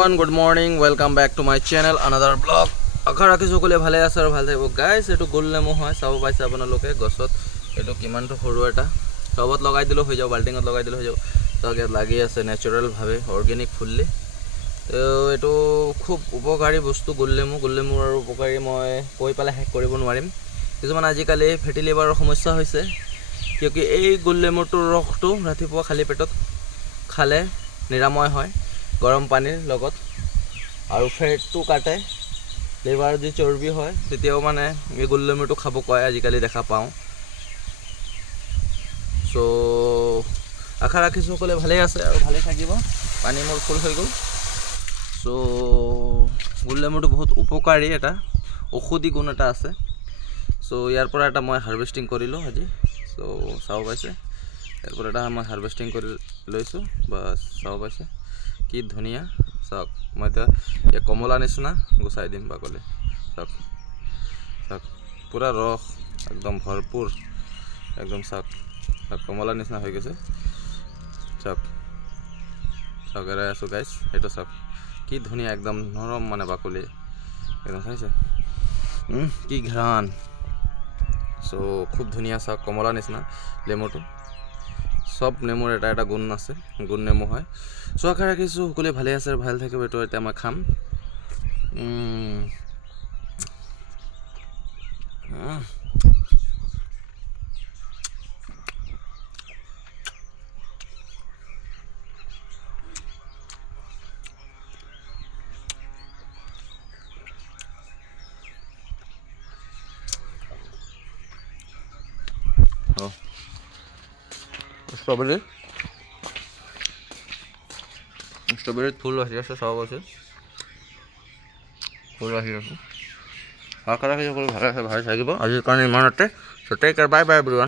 good morning welcome back to my channel another vlog আশা ৰাখিছোঁ সকলোৱে ভালে আছে আৰু ভাল থাকিব গাইছ এইটো গোল নেমু হয় চাব পাইছে আপোনালোকে গছত এইটো কিমানটো সৰু এটা টবত লগাই দিলেও হৈ যাব বাল্টিঙত লগাই দিলেও হৈ যাব তাক ইয়াত লাগি আছে নেচাৰেলভাৱে অৰ্গেনিক ফুললি তো এইটো খুব উপকাৰী বস্তু গোল নেমুৰ আৰু উপকাৰী মই কৈ পেলাই শেষ কৰিব নোৱাৰিম কিছুমান আজিকালি ফেটি লিভাৰৰ সমস্যা হৈছে কিয়কি এই গোল নেমুটোৰ ৰসটো ৰাতিপুৱা খালী পেটত খালে নিৰাময় হয় গৰম পানীৰ লগত আৰু ফেটটো কাটে লিভাৰ যি চৰ্বি হয় তেতিয়াও মানে এই গোল নেমুটো খাব কয় আজিকালি দেখা পাওঁ চ' আশা ৰাখিছোঁ সকলোৱে ভালেই আছে আৰু ভালেই থাকিব পানী মোৰ ফুল হৈ গ'ল চ' গোল নেমুটো বহুত উপকাৰী এটা ঔষধি গুণ এটা আছে চ' ইয়াৰ পৰা এটা মই হাৰ্ভেষ্টিং কৰিলোঁ আজি চ' চাব পাইছে ইয়াৰ পৰা এটা মই হাৰ্ভেষ্টিং কৰি লৈছোঁ বাছ চাব পাইছে কি ধুনীয়া চাওক মই এতিয়া এই কমলা নিচিনা গুচাই দিম বাকলি চাওক চাওক পূৰা ৰস একদম ভৰপূৰ একদম চাওক চাওক কমলা নিচিনা হৈ গৈছে চাওক চাওক এৰাই আছোঁ গাইছ সেইটো চাওক কি ধুনীয়া একদম নৰম মানে বাকলি একদম চাইছে কি ঘ্ৰাণ চ' খুব ধুনীয়া চাওক কমলা নিচিনা নেমুটো সব নেমুৰ এটা এটা গুণ আছে গুণ নেমু হয় চ' আশা ৰাখিছোঁ সকলোৱে ভালে আছে আৰু ভাল থাকিব এইটো এতিয়া মই খাম ষ্ট্ৰবেৰীত ফুল আহি আছে চাব আছে ফুল আহি আছে আশা ৰাখিছোঁ সকলো ভালে আছে ভাল থাকিব আজিৰ কাৰণে ইমানতে so' take care bye bye everyone